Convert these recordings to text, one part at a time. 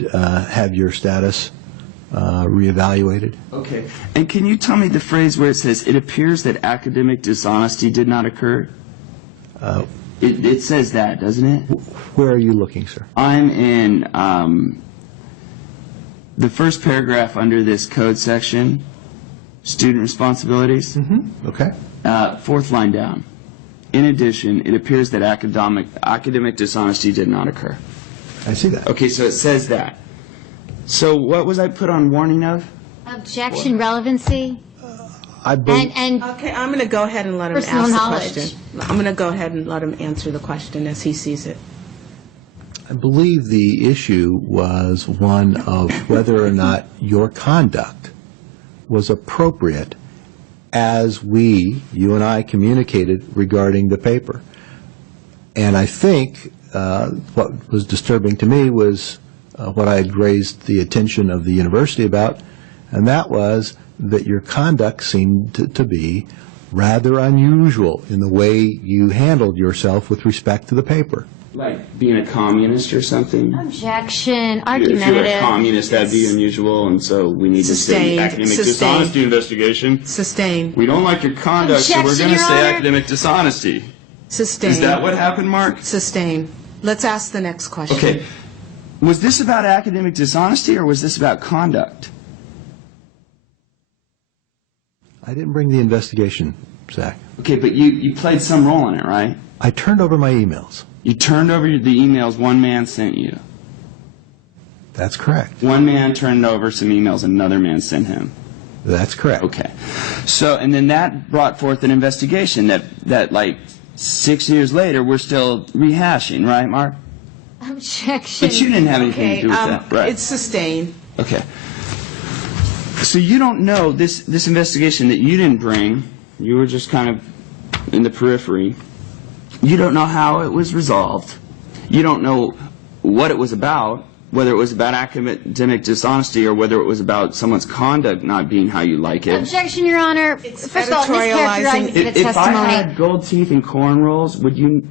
would have your status reevaluated. Okay. And can you tell me the phrase where it says, "It appears that academic dishonesty did not occur"? It says that, doesn't it? Where are you looking, sir? I'm in the first paragraph under this code section, student responsibilities. Okay. Fourth line down. In addition, it appears that academic dishonesty did not occur. I see that. Okay, so it says that. So what was I put on warning of? Objection, relevancy, and Okay, I'm going to go ahead and let him Personal ask the knowledge. question. I'm going to go ahead and let him answer the question as he sees it. I believe the issue was one of whether or not your conduct was appropriate as you and I, communicated regarding the paper. And I think what was disturbing to me was what I had raised the attention of the university about, and that was that your conduct seemed to be rather unusual in the way you handled yourself with respect to the paper. Like being a communist or something? objection, If you're a argumentative. communist, that'd be unusual, and so we need to say Sustained. academic Sustained. dishonesty investigation. Sustained. We don't like your conduct, so we're Objection, going to Your say Honor. academic dishonesty. Sustained. Is that what happened, Mark? Sustained. Let's ask the next question. Okay. Was this about academic dishonesty, or was this about conduct? I didn't bring the investigation, Zach. Okay, but you played some role in it, right? I turned over my emails. You turned over the emails one man sent you. That's correct. One man turned over some emails another man sent him. That's correct. Okay. So, and then that brought forth an investigation that like 6 years later we're still rehashing, right, Mark? Objection. But you didn't have anything Okay, to do with that, right? it's sustained. Okay. So you don't know this investigation that you didn't bring. You were just kind of in the periphery. You don't know how it was resolved. You don't know what it was about, whether it was about academic dishonesty or whether it was about someone's conduct not being how you like it. Objection, Your Honor. It's First of all, editorializing. mischaracterizing the If I testimony. had gold teeth and cornrows, would you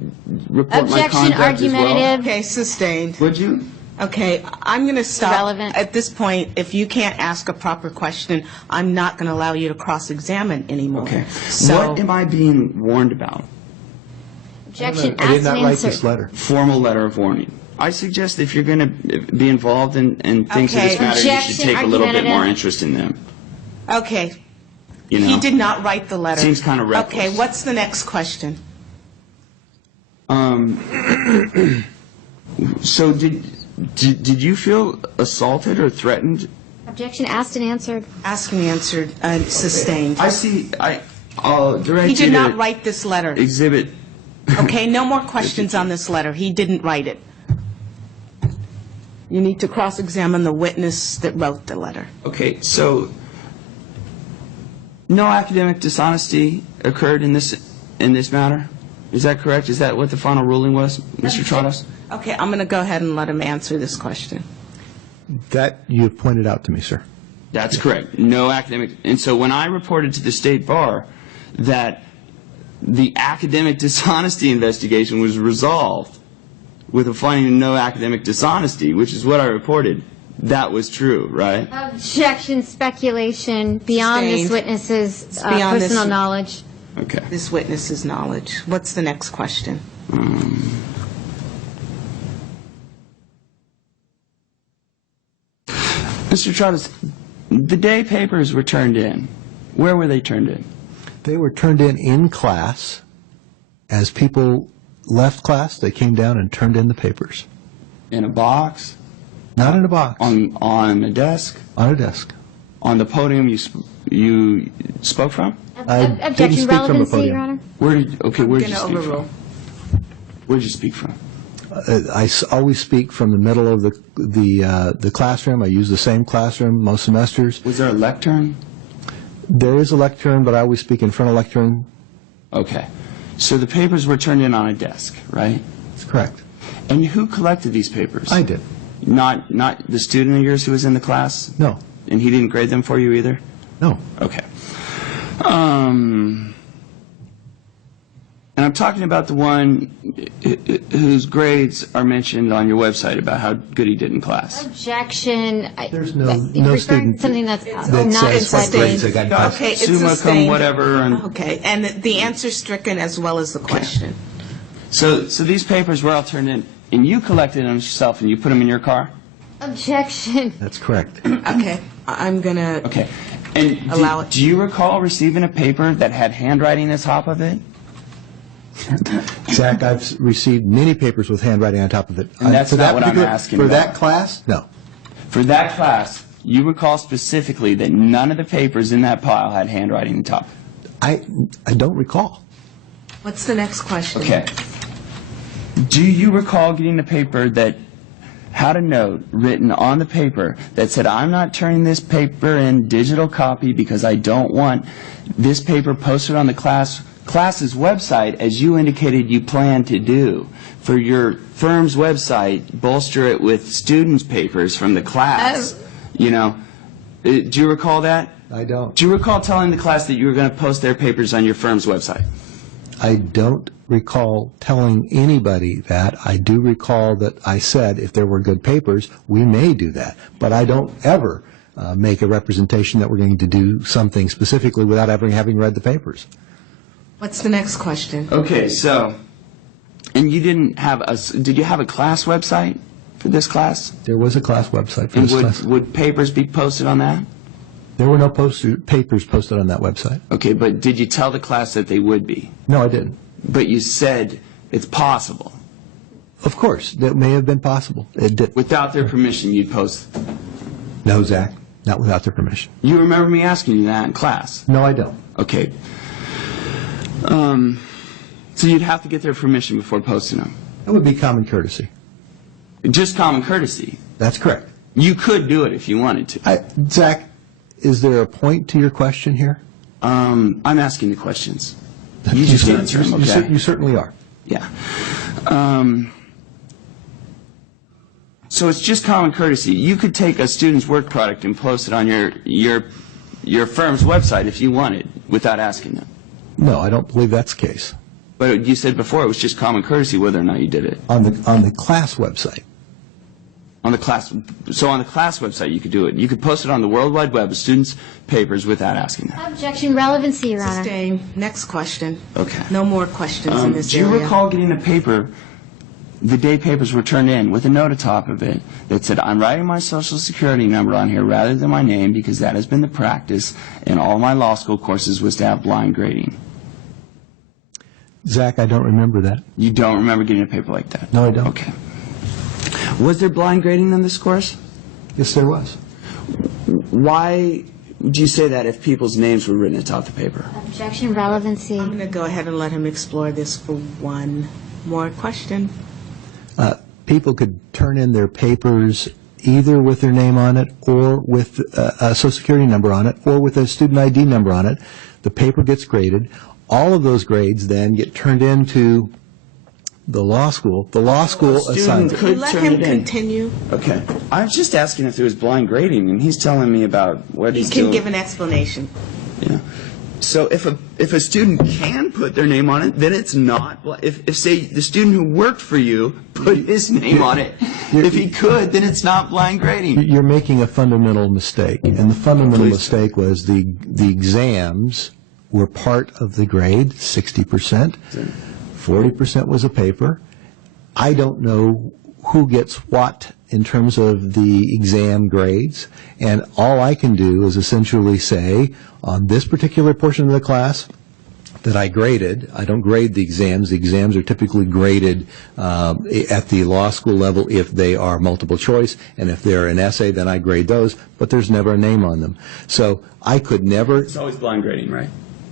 report my Objection, conduct as well? argumentative. Okay, sustained. Would you? Okay, I'm going to stop. Irrelevant. At this point, if you can't ask a proper question, I'm not going to allow you to cross-examine anymore. Okay. So, What am I being warned about? Objection, I did asked not and write answered. this letter. Formal letter of warning. I suggest if you're going to be involved in things of this Okay. matter, you should Objection, take a little bit more argumentative. interest in them. Okay, You know? he did not write the letter. Seems kind of reckless. Okay, what's the next question? So did you feel assaulted or threatened? Objection, asked and answered. Asked and answered, sustained. I see. I'll direct He you did not to write this letter. exhibit. Okay, no more questions on this letter. He didn't write it. You need to cross-examine the witness that wrote the letter. Okay, so no academic dishonesty occurred in this matter. Is that correct? Is that what the final ruling was, Mr. Trottos? Okay, I'm going to go ahead and let him answer this question. That you have pointed out to me, sir. That's correct. No academic. And so when I reported to the State Bar that the academic dishonesty investigation was resolved with a finding of no academic dishonesty, which is what I reported, that was true, right? Objection, speculation, beyond this Sustained. witness's It's beyond this- personal knowledge. Okay. This witness's knowledge. What's the next question? Mr. Trottos, the day papers were turned in. Where were they turned in? They were turned in class. As people left class, they came down and turned in the papers. In a box? Not in a box. On a desk? On a desk. On the podium you spoke from? I didn't Objection, speak from the relevancy, podium. Your Honor. Where did you going speak to overrule. from? Where did you speak from? Always speak from the middle of the classroom. I use the same classroom most semesters. Was there a lectern? There is a lectern, but I always speak in front of lectern. Okay. So the papers were turned in on a desk, right? That's correct. And who collected these papers? I did. Not the student of yours who was in the class? No. And he didn't grade them for you either? And I'm talking about the one whose grades are mentioned on your website about how good he did in class. Objection. There's no Referring to student something that's that not says what grades they sustained. got in class. Okay, it's Summa cum sustained. whatever. And Okay, and the answer's stricken as well as the question. so these papers were all turned in, and you collected them yourself, and you put them in your car? Objection. That's correct. Okay, I'm going to, Okay. And Allow it. do you recall receiving a paper that had handwriting at the top of it? Zach, I've received many papers with handwriting on top of it. And that's For not that what I'm particular- asking For about. that class, no. For that class, you recall specifically that none of the papers in that pile had handwriting at the top. I don't recall. what's the next question? Okay. Do you recall getting a paper that had a note written on the paper that said, I'm not turning this paper in digital copy because I don't want this paper posted on the class's website as you indicated you plan to do. For your firm's website, bolster it with students' papers from the class. You know, do you recall that? I don't. Do you recall telling the class that you were going to post their papers on your firm's website? I don't recall telling anybody that. I do recall that I said if there were good papers, we may do that. But I don't ever make a representation that we're going to do something specifically without ever having read the papers. What's the next question? Okay, so, and you didn't have did you have a class website for this class? There was a class website for And this class. would papers be posted on that? There were no papers posted on that website. Okay, but did you tell the class that they would be? No, I didn't. But you said it's possible. Of course, that may have been possible. It did. Without their permission, you'd post. No, Zach, not without their permission. You remember me asking you that in class? No, I don't. Okay. So you'd have to get their permission before posting them. That would be common courtesy. Just common courtesy. That's correct. You could do it if you wanted to. Zach, is there a point to your question here? I'm asking the questions. You just answer them, okay? You certainly are. Yeah. So it's just common courtesy. You could take a student's work product and post it on your firm's website if you wanted, without asking them. No, I don't believe that's the case. But you said before it was just common courtesy whether or not you did it. On the class website. On the class website you could do it. You could post it on the World Wide Web of students' papers without asking them. Objection. Relevancy, Your Honor. Sustained. Next question. Okay. No more questions in this Do you area. recall getting a paper, the day papers were turned in, with a note atop of it that said, I'm writing my social security number on here rather than my name because that has been the practice in all my law school courses was to have blind grading? Zach, I don't remember that. You don't remember getting a paper like that? No, I don't. Okay. Was there blind grading on this course? Yes, there was. Why do you say that if people's names were written atop the paper? Objection. Relevancy. I'm going to go ahead and let him explore this for one more question. People could turn in their papers either with their name on it or with a social security number on it or with a student ID number on it. The paper gets graded. All of those grades then get turned into the law school. The law school assigns it. Could Let turn him it in. continue. Okay. I was just asking if there was blind grading, and he's telling me about what He he's can doing. give an explanation. Yeah. So if a student can put their name on it, then it's not. If say the student who worked for you put his name on it, if he could, then it's not blind grading. You're making a fundamental mistake, and the fundamental Please. mistake was the exams were part of the grade, 60%. 40% was a paper. I don't know who gets what in terms of the exam grades, and all I can do is essentially say, on this particular portion of the class that I graded, I don't grade the exams. The exams are typically graded at the law school level if they are multiple choice, and if they're an essay, then I grade those, but there's never a name on them. So I could never, It's always blind grading, right?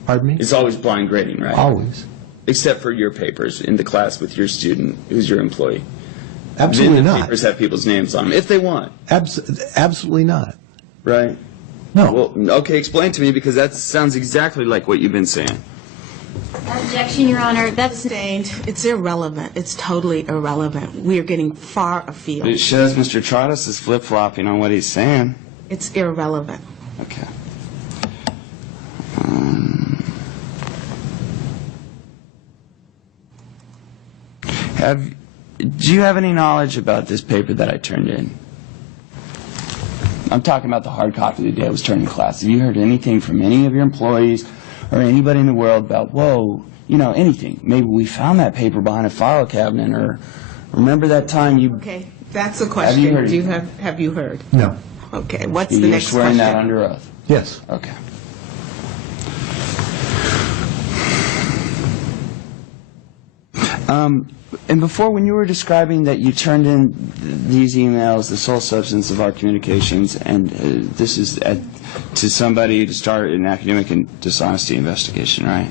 pardon me? It's always blind grading, right? Always. Except for your papers in the class with your student who's your employee. Absolutely Then the not. papers have people's names on them, if they want, Absolutely not. right? No. Well, okay, explain to me, because that sounds exactly like what you've been saying. Objection, Your Honor. That's Sustained. It's irrelevant. It's totally irrelevant. We are getting far afield. It shows Mr. Trottis is flip-flopping on what he's saying. It's irrelevant. Okay. Do you have any knowledge about this paper that I turned in? I'm talking about the hard copy the day I was turned in class. Have you heard anything from any of your employees or anybody in the world about, whoa, anything? Maybe we found that paper behind a file cabinet, or remember that time you... Okay, that's a Have question. you heard Do you it? have you heard? No. Okay, what's the You're next swearing question? that under oath? Yes. Okay. And before, when you were describing that you turned in these emails, the sole substance of our communications, and this is to somebody to start an academic and dishonesty investigation, right?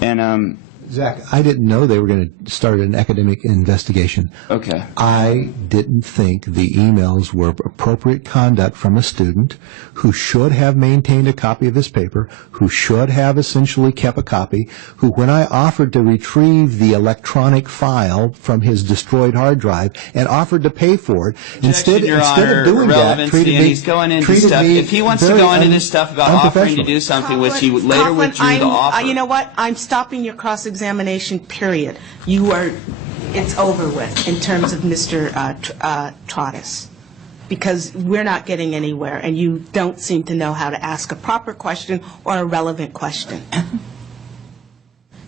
And Zach, I didn't know they were going to start an academic investigation. okay. I didn't think the emails were appropriate conduct from a student who should have maintained a copy of his paper, who should have essentially kept a copy, who, when I offered to retrieve the electronic file from his destroyed hard drive and offered to pay for it, instead Your of Honor, doing that, relevancy, treated and me he's going into treated stuff. me If he wants to very go into this stuff about offering to do something, which he later Coughlin, withdrew the offer. You know what? I'm stopping your cross-examination, period. It's over with in terms of Mr. Trottis, because we're not getting anywhere, and you don't seem to know how to ask a proper question or a relevant question.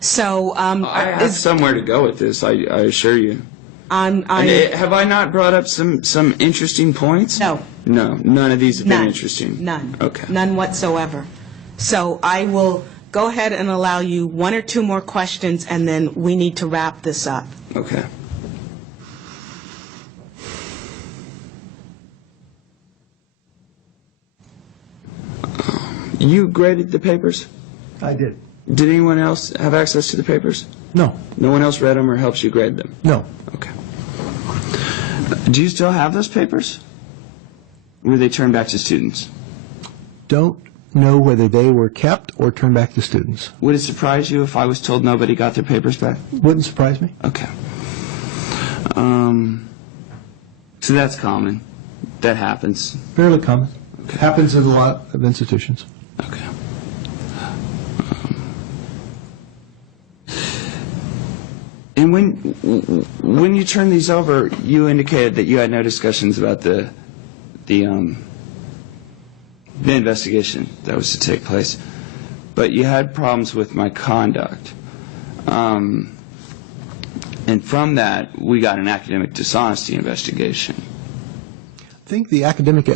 So, I have somewhere to go with this, I assure you. And have I not brought up some interesting points? No. No, none of these have been None. interesting. None. Okay. None whatsoever. So I will go ahead and allow you one or two more questions, and then we need to wrap this up. Okay. You graded the papers? I did. Did anyone else have access to the papers? No. No one else read them or helps you grade them? No. Okay. Do you still have those papers? Or were they turned back to students? Don't know whether they were kept or turned back to students. Would it surprise you if I was told nobody got their papers back? Wouldn't surprise me. Okay. So that's common. That happens. Fairly common. Happens in a lot of institutions. Okay. And when you turned these over, you indicated that you had no discussions about the investigation that was to take place, but you had problems with my conduct. And from that, we got an academic dishonesty investigation. I think the academic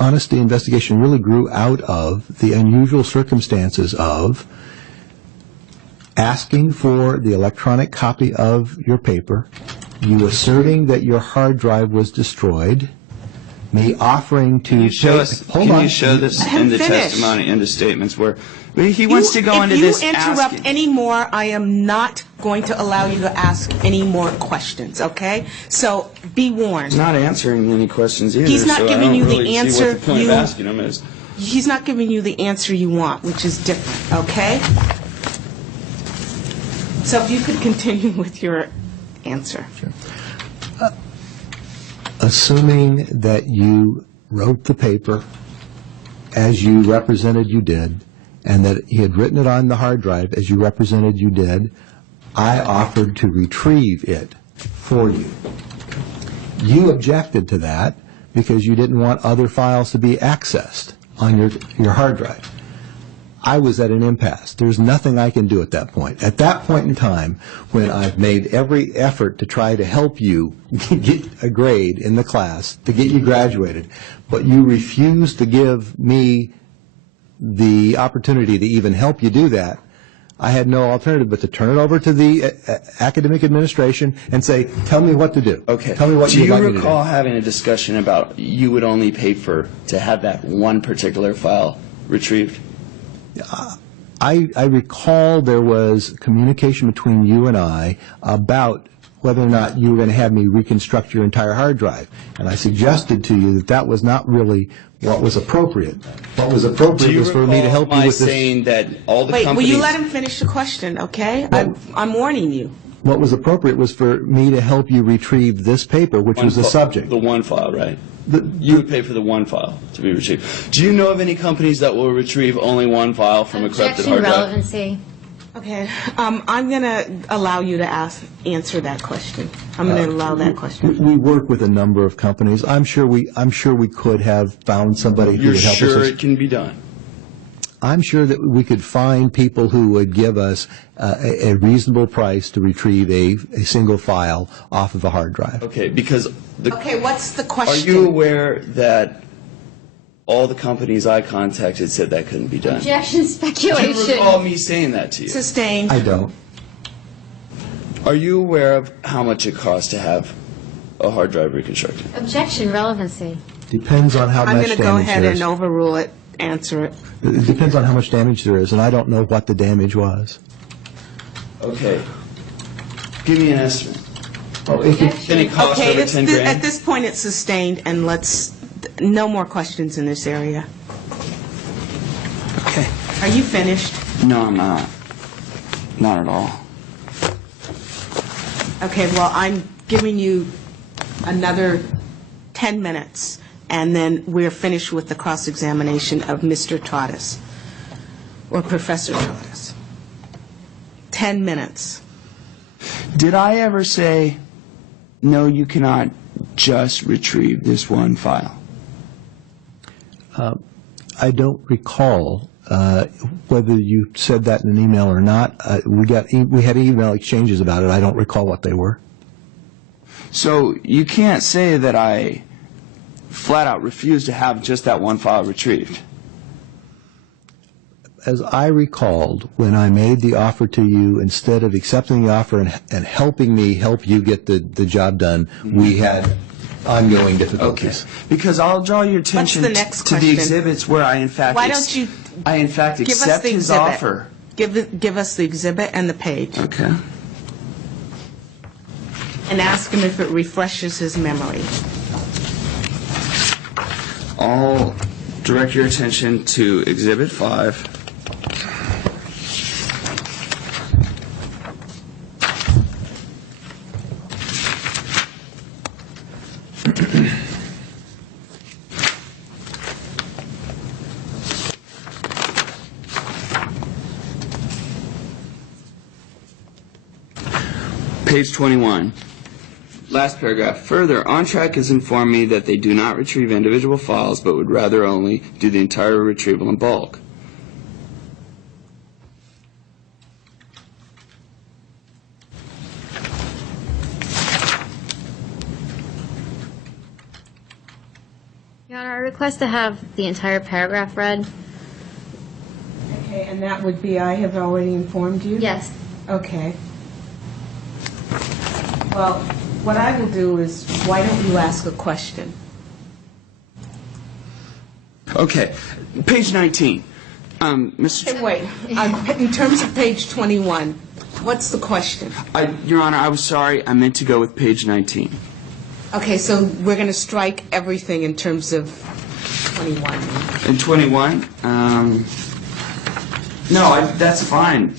honesty investigation really grew out of the unusual circumstances of asking for the electronic copy of your paper, you asserting that your hard drive was destroyed, me offering to Can you show this Let him in the finish. testimony, in the statements where he wants to go into this If you interrupt asking. any more, I am not going to allow you to ask any more questions, okay? So be warned. He's not answering any questions either. He's not so giving I don't you the really see answer what the point you- of asking him is. He's not giving you the answer you want, which is different, okay? So if you could continue with your answer. Assuming that you wrote the paper as you represented you did, and that he had written it on the hard drive as you represented you did, I offered to retrieve it for you. You objected to that because you didn't want other files to be accessed on your hard drive. I was at an impasse. There's nothing I can do at that point. At that point in time, when I've made every effort to try to help you get a grade in the class, to get you graduated, but you refuse to give me the opportunity to even help you do that, I had no alternative but to turn it over to the academic administration and say, tell me what to do. Okay. Tell me what Do you'd you like me to do. recall having a discussion about you would only pay to have that one particular file retrieved? I recall there was communication between you and I about whether or not you were going to have me reconstruct your entire hard drive. And I suggested to you that that was not really what was appropriate. What was appropriate was for me to help you with my this. saying that all the Wait, companies... will you let him finish the question, okay? I'm warning you. What was appropriate was for me to help you retrieve this paper, which was the subject. The one file, right? The- You would pay for the one file to be retrieved. Do you know of any companies that will retrieve only one file from a corrupted Objection, hard drive? relevancy. Okay, I'm going to allow you to answer that question. I'm going to allow that question. We work with a number of companies. I'm sure we could have found somebody who You're would help us. sure it can be done? I'm sure that we could find people who would give us a reasonable price to retrieve a single file off of a hard drive. Okay, because Okay, what's the are question? you aware that all the companies I contacted said that couldn't be done? Objection, Do you speculation. recall me saying that to you? Sustained. I don't. Are you aware of how much it costs to have a hard drive reconstructed? Objection, relevancy. Depends on how I'm much going to go damage ahead there and is. overrule it, answer it. It depends on how much damage there is, and I don't know what the damage was. Okay. Give me an estimate. Objection. Can it cost Okay, over it's 10 at grand? this point, it's sustained, and no more questions in this area. Okay. Are you finished? No, I'm not. Not at all. Okay, well, I'm giving you another 10 minutes, and then we're finished with the cross-examination of Mr. Trottis, or Professor Trottis. 10 minutes. Did I ever say, no, you cannot just retrieve this one file? I don't recall whether you said that in an email or not. We had email exchanges about it. I don't recall what they were. So you can't say that I flat out refused to have just that one file retrieved. As I recalled, when I made the offer to you, instead of accepting the offer and helping me help you get the job done, we had ongoing difficulties. Because I'll draw your attention the next to the question? exhibits where I in fact Why don't you give us accept the his exhibit? offer. Give us the exhibit and the page, Okay. and ask him if it refreshes his memory. I'll direct your attention to Exhibit 5. Page 21. Last paragraph. Further, OnTrack has informed me that they do not retrieve individual files, but would rather only do the entire retrieval in bulk. Your Honor, I request to have the entire paragraph read. Okay, and that would be, I have already informed you? Yes. Okay. Well, what I will do is, why don't you ask a question? Okay. Page 19. Mr. Hey, wait, in terms of page 21, what's the question? Your Honor, I was sorry. I meant to go with page 19. Okay, so we're going to strike everything in terms of 21. And 21? No, that's fine.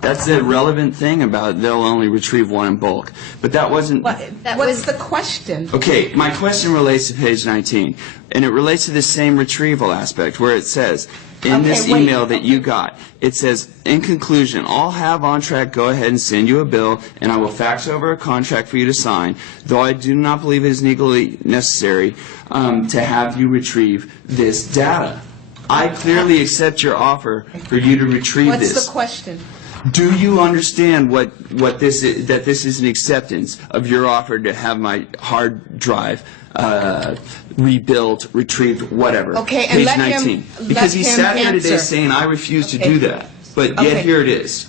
That's the relevant thing about they'll only retrieve one in bulk. But that wasn't... What's the question? Okay, my question relates to page 19, and it relates to the same retrieval aspect, where it says, in this Okay, wait. email that you got, it says, in conclusion, I'll have OnTrack go ahead and send you a bill, and I will fax over a contract for you to sign, though I do not believe it is legally necessary to have you retrieve this data. I clearly accept your offer for you to retrieve this. What's the question? Do you understand what this is, that this is an acceptance of your offer to have my hard drive rebuilt, retrieved, whatever? Okay, and Page let 19. him- Because let he him sat here today answer. saying, I refuse to Okay. do that. But Okay. yet here it is.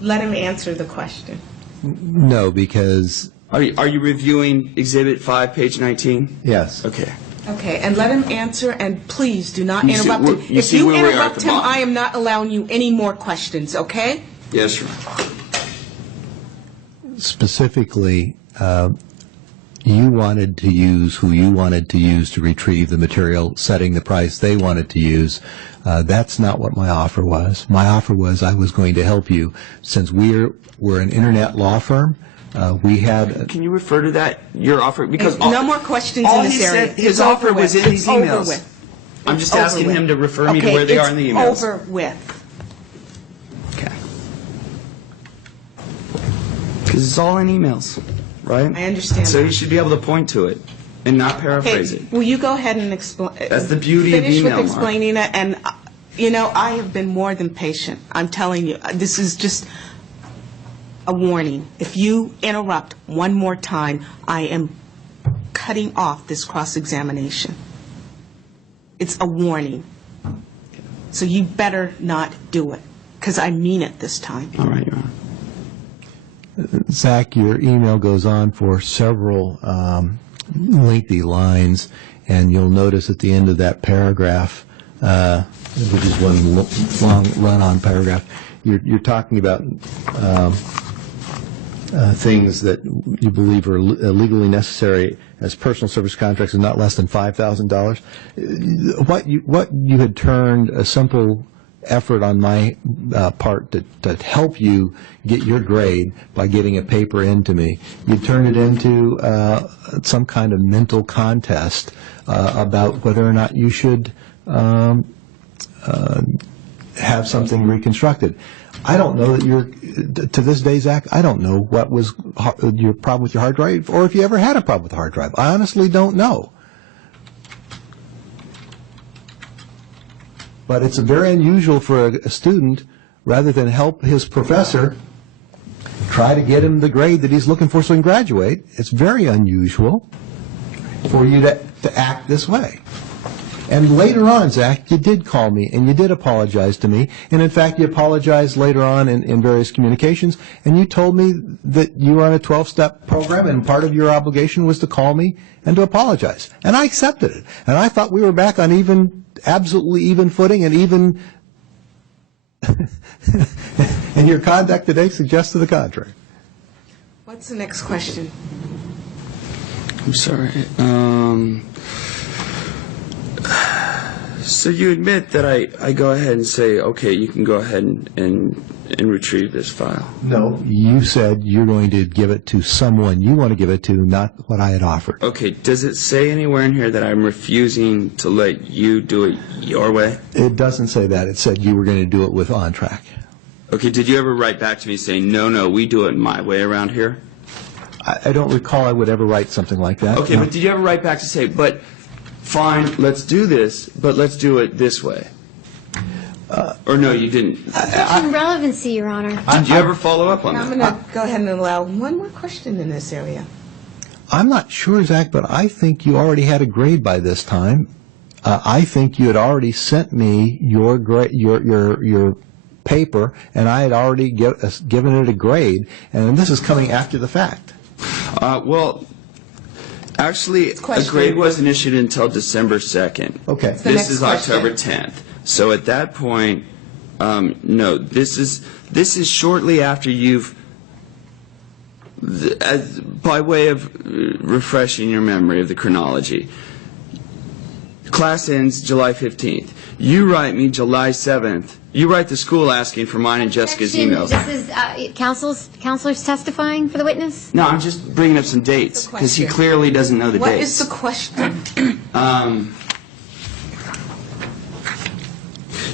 Let him answer the question. No, because, Are you reviewing Exhibit 5, page 19? yes. Okay. Okay, and let him answer, and please do not You see- interrupt him. you If see you where we are at interrupt the him, bottom. I am not allowing you any more questions, okay? Yes, Your Honor. Specifically, you wanted to use who you wanted to use to retrieve the material, setting the price they wanted to use. That's not what my offer was. My offer was I was going to help you. Since we're an internet law firm, we had... Can you refer to that, your offer? Because No more questions all in this he area. said, his It's offer over was with. in these It's over emails. with. I'm It's just over asking with. him to refer me to Okay, where they are in the emails. It's over with. Okay. Because it's all in emails, right? I understand So that. you should be able to point to it and not paraphrase Okay, it. will you go ahead and explain? That's the beauty of Finish email, with Mark. explaining it, and, I have been more than patient. I'm telling you, this is just a warning. If you interrupt one more time, I am cutting off this cross-examination. It's a warning. So you better not do it, because I mean it this time. All right, Your Honor. Zach, your email goes on for several lengthy lines, and you'll notice at the end of that paragraph, which is one long run-on paragraph, you're talking about things that you believe are legally necessary as personal service contracts and not less than $5,000. What you had turned a simple effort on my part to help you get your grade by getting a paper into me, you turned it into some kind of mental contest about whether or not you should have something reconstructed. I don't know that to this day, Zach, I don't know what was your problem with your hard drive, or if you ever had a problem with the hard drive. I honestly don't know. But it's very unusual for a student, rather than help his professor, try to get him the grade that he's looking for so he can graduate. It's very unusual for you to act this way. And later on, Zach, you did call me, and you did apologize to me. And in fact, you apologized later on in various communications, and you told me that you were on a 12-step program, and part of your obligation was to call me and to apologize. And I accepted it. And I thought we were back on absolutely even footing, and even, and your conduct today suggests to the contrary. What's the next question? I'm sorry. So you admit that I go ahead and say, okay, you can go ahead and retrieve this file. No, you said you're going to give it to someone you want to give it to, not what I had offered. Okay, does it say anywhere in here that I'm refusing to let you do it your way? It doesn't say that. It said you were going to do it with OnTrack. Okay, did you ever write back to me saying, no, we do it my way around here? I don't recall I would ever write something like that. Okay, No. but did you ever write back to say, but fine, let's do this, but let's do it this way? Or no, you didn't? Question relevancy, Your Honor. Did you ever follow up on I'm that? going to go ahead and allow one more question in this area. I'm not sure, Zach, but I think you already had a grade by this time. I think you had already sent me your paper, and I had already given it a grade, and this is coming after the fact. Well, actually, a question. grade wasn't issued until December 2nd. Okay. The This next is question. October 10th. So at that point, no, this is shortly after you've, by way of refreshing your memory of the chronology. Class ends July 15th. You write me July 7th. You write the school asking for mine and Jessica's emails. This is counselors testifying for the witness? No, I'm just bringing up some dates What's the because he question? clearly doesn't know the What dates. is the question?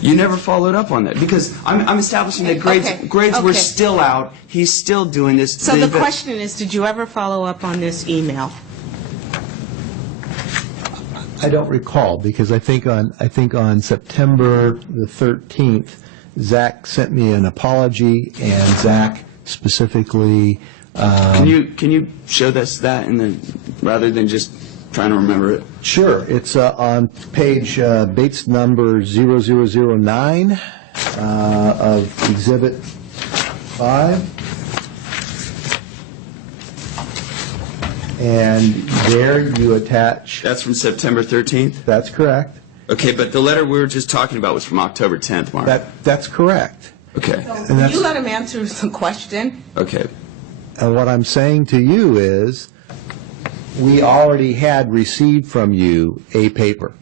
You never followed up on that because I'm establishing that grades Okay, grades were okay. still out. He's still doing this. So the question is, did you ever follow up on this email? I don't recall, because I think on September the 13th, Zach sent me an apology, and Zach specifically. Can you show us that rather than just trying to remember it? Sure, it's on page Bates number 0009 of Exhibit 5. And there you attach, That's from September 13th. that's correct. Okay, but the letter we were just talking about was from October 10th, Mark. That's correct. Okay. And Will that's- you let him answer the question? Okay. And what I'm saying to you is, we already had received from you a paper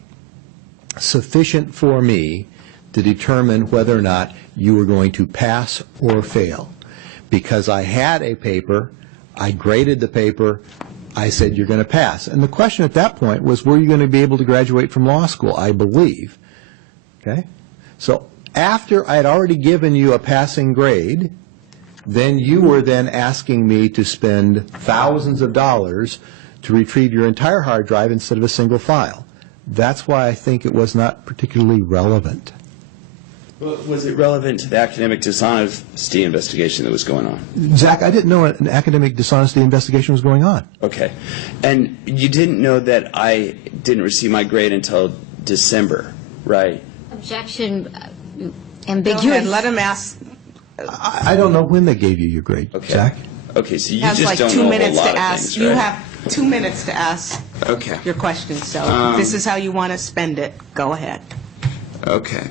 sufficient for me to determine whether or not you were going to pass or fail. Because I had a paper, I graded the paper, I said you're going to pass. And the question at that point was, were you going to be able to graduate from law school, I believe. Okay? So after I had already given you a passing grade, then you were then asking me to spend thousands of dollars to retrieve your entire hard drive instead of a single file. That's why I think it was not particularly relevant. Well, was it relevant to the academic dishonesty investigation that was going on? Zach, I didn't know an academic dishonesty investigation was going on. Okay. And you didn't know that I didn't receive my grade until December, right? Objection Go ambiguous. ahead, let him ask. I don't know when they gave you your grade, Okay. Zach. Okay, so you Has just like don't 2 know a minutes whole to lot of ask. things, You right? have 2 minutes to ask Okay. your question, so this is how you want to spend it. Go ahead. Okay.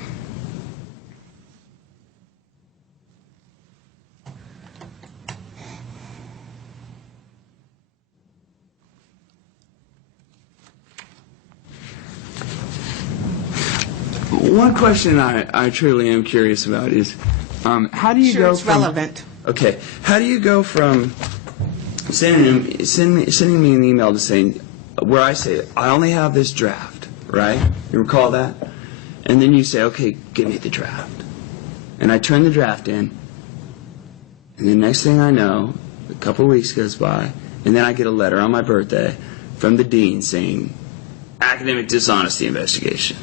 One question I truly am curious about is, how do you Sure, go it's from... relevant. Okay. How do you go from sending me an email to saying, where I say, I only have this draft, right? You recall that? And then you say, okay, give me the draft. And I turn the draft in, and the next thing I know, a couple weeks goes by, and then I get a letter on my birthday from the dean saying, academic dishonesty investigation.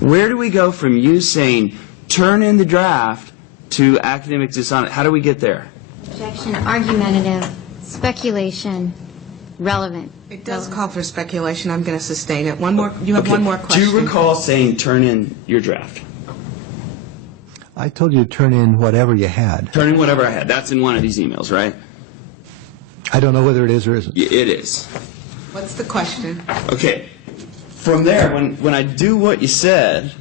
Where do we go from you saying, turn in the draft, to academic dishonesty? How do we get there? Objection argumentative, speculation, relevant. It does call for speculation. I'm going to sustain it. One more. You have one more question. Do you recall saying, turn in your draft? I told you to turn in whatever you had. Turn in whatever I had. That's in one of these emails, right? I don't know whether it is or isn't. It is. What's the question? Okay. From there, when I do what you said,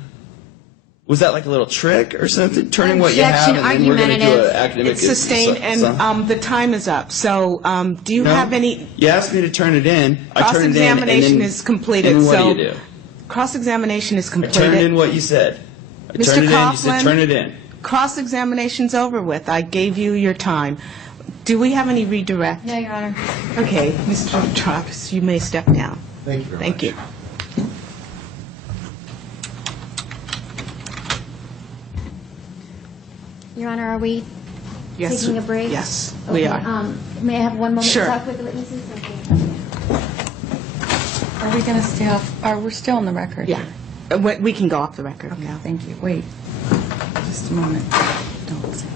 was that like a little trick or something? Turning what you have, Objection, and then we're going to do an argumentative. academic... It's sustained, and the time is up. So do you have any... You asked me to turn it in. I turned it in, and Cross-examination then... is completed. And then what so do you do? Cross-examination is I completed. turned in what you said. I Mr. turned it in, you Coughlin, said turn it in. Cross-examination's over with. I gave you your time. Do we have any redirect? No, Your Honor. Okay, Mr. Travis, you may step down. Thank you very Thank you. Your Honor, are we Yes, taking a break? Yes, we Okay, are. May I have one moment Sure. to talk with the witnesses? Okay. Are we going to stay off, we're still on the record? Yeah. We can go off the record Okay, now. thank you. Wait, just a moment. Don't say.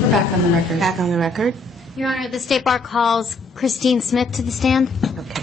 We're back on the record. Back on the record. Your Honor, the State Bar calls Christine Smith to the stand. Okay.